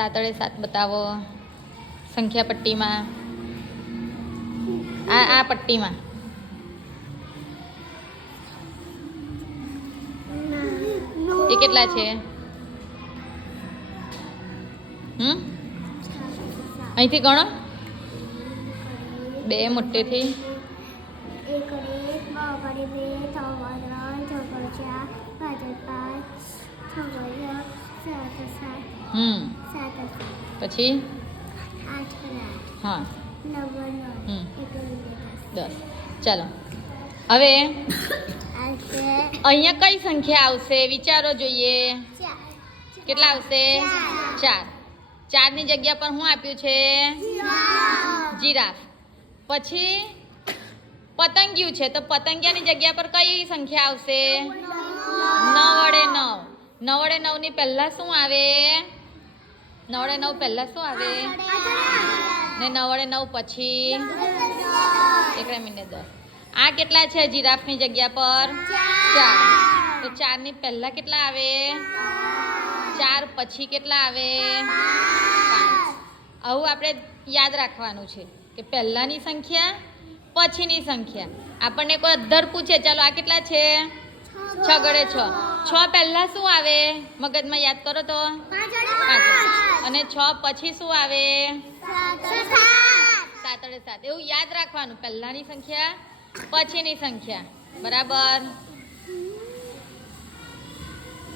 7 વડે 7 બતાવો સંખ્યા પટ્ટીમાં. આ પટ્ટીમાં એ કેટલા છે? અહીંથી ગણો 2 મોટેથી. પછી હા 10. ચાલો હવે અહીંયા કઈ સંખ્યા આવશે વિચારો જોઈએ. કેટલા આવશે? 4. 4 ની જગ્યા પર શું આપ્યું છે? જીરાફ. પછી પતંગિયું છે તો પતંગિયાની જગ્યા પર કઈ સંખ્યા આવશે? 9 વડે 9. 9 વડે 9 ની પહેલા શું આવે? 9 વડે 9 પહેલા શું આવે? ને 9 વડે 9 પછી 1 મિનિટ 10. આ કેટલા છે જીરાફની જગ્યા પર? 4. તો 4 ની પહેલા કેટલા આવે? 4 પછી કેટલા આવે? 5. આવું આપણે યાદ રાખવાનું છે કે પહેલાની સંખ્યા પછીની સંખ્યા. આપણને કોઈ અધર પૂછે ચાલો આ કેટલા છે? 6 ગળે 6. 6 પહેલા શું આવે મગજમાં યાદ કરો તો? 5. અને 6 પછી શું આવે? 7 વડે 7. એવું યાદ રાખવાનું પહેલાની સંખ્યા પછીની સંખ્યા. બરાબર.